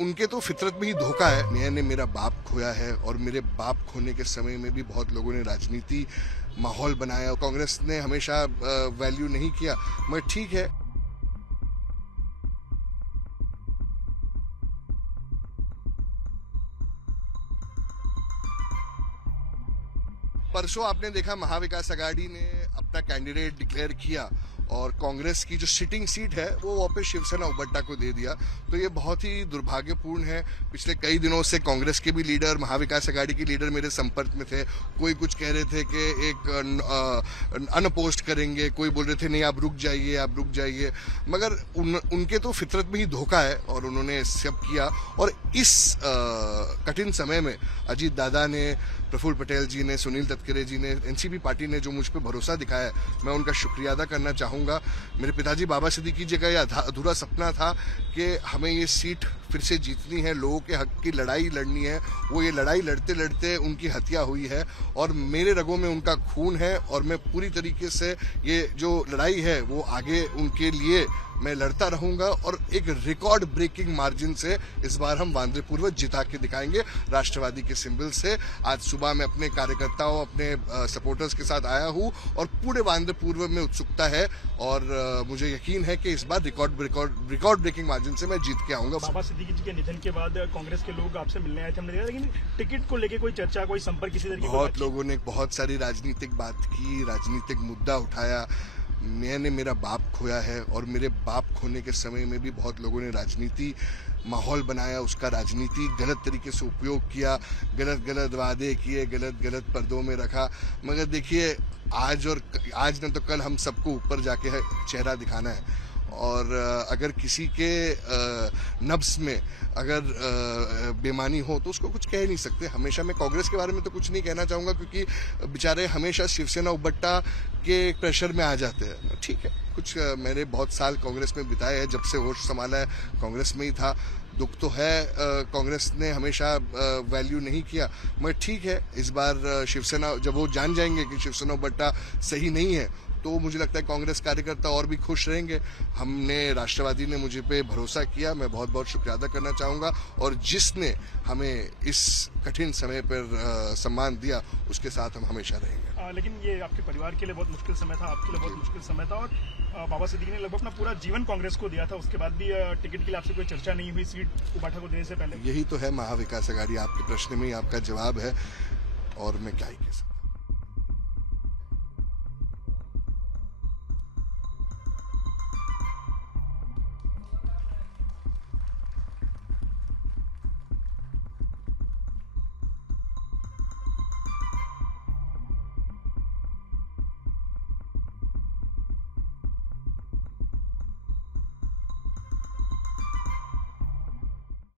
उनके तो फितरत में ही धोखा है। मैंने मेरा बाप खोया है और मेरे बाप खोने के समय में भी बहुत लोगों ने राजनीति माहौल बनाया। कांग्रेस ने हमेशा वैल्यू नहीं किया, मगर ठीक है। परसों आपने देखा महाविकास आघाड़ी ने अपना कैंडिडेट डिक्लेयर किया और कांग्रेस की जो सिटिंग सीट है वो वापस शिवसेना उबट्टा को दे दिया। तो ये बहुत ही दुर्भाग्यपूर्ण है। पिछले कई दिनों से कांग्रेस के भी लीडर, महाविकास आघाड़ी के लीडर मेरे संपर्क में थे। कोई कुछ कह रहे थे कि एक अनपोस्ट करेंगे, कोई बोल रहे थे नहीं आप रुक जाइए, मगर उनके तो फितरत में ही धोखा है और उन्होंने सब किया। और इस कठिन समय में अजीत दादा ने, प्रफुल्ल पटेल जी ने, सुनील तटकरे जी ने, एनसीपी पार्टी ने जो मुझ पर भरोसा दिखाया, मैं उनका शुक्रिया अदा करना चाहूँगा। मेरे पिताजी बाबा सिद्दीकी जी का यह अधूरा सपना था कि हमें ये सीट फिर से जीतनी है, लोगों के हक की लड़ाई लड़नी है। वो ये लड़ाई लड़ते लड़ते उनकी हत्या हुई है और मेरे रगों में उनका खून है और मैं पूरी तरीके से ये जो लड़ाई है वो आगे उनके लिए मैं लड़ता रहूंगा और एक रिकॉर्ड ब्रेकिंग मार्जिन से इस बार हम वांद्रे पूर्व जिता के दिखाएंगे राष्ट्रवादी के सिंबल से। आज सुबह मैं अपने कार्यकर्ताओं, अपने सपोर्टर्स के साथ आया हूं और पूरे वांद्रे पूर्व में उत्सुकता है और मुझे यकीन है कि इस बार रिकॉर्ड ब्रेकिंग मार्जिन से मैं जीत के आऊंगा। बाबा सिद्दीकी जी के निधन के बाद कांग्रेस के लोग आपसे मिलने आए थे, हमने देखा, लेकिन टिकट को लेकर कोई चर्चा, कोई संपर्क किसी तरह की? बहुत लोगों ने बहुत सारी राजनीतिक बात की, राजनीतिक मुद्दा उठाया। मैंने मेरा बाप खोया है और मेरे बाप खोने के समय में भी बहुत लोगों ने राजनीति माहौल बनाया, उसका राजनीति गलत तरीके से उपयोग किया, गलत वादे किए, गलत पर्दों में रखा। मगर देखिए आज न तो कल हम सबको ऊपर जाके चेहरा दिखाना है और अगर किसी के नब्स में अगर बेमानी हो तो उसको कुछ कह नहीं सकते। हमेशा मैं कांग्रेस के बारे में तो कुछ नहीं कहना चाहूँगा क्योंकि बेचारे हमेशा शिवसेना उबट्टा के प्रेशर में आ जाते हैं। ठीक है, कुछ मैंने बहुत साल कांग्रेस में बिताए हैं, जब से होश संभाला है कांग्रेस में ही था। दुख तो है, कांग्रेस ने हमेशा वैल्यू नहीं किया, मगर ठीक है। इस बार शिवसेना, जब वो जान जाएंगे कि शिवसेना उबट्टा सही नहीं है तो मुझे लगता है कांग्रेस कार्यकर्ता और भी खुश रहेंगे। हमने, राष्ट्रवादी ने मुझे पे भरोसा किया, मैं बहुत बहुत शुक्रिया अदा करना चाहूँगा और जिसने हमें इस कठिन समय पर सम्मान दिया उसके साथ हम हमेशा रहेंगे। लेकिन ये आपके परिवार के लिए बहुत मुश्किल समय था, आपके लिए बहुत मुश्किल समय था और बाबा सिद्दीकी ने लगभग अपना पूरा जीवन कांग्रेस को दिया था, उसके बाद भी टिकट के लिए आपसे कोई चर्चा नहीं हुई सीट उबाठा को देने से पहले? यही तो है महाविकास आघाड़ी, आपके प्रश्न में ही आपका जवाब है और मैं क्या ही कह सकता हूँ।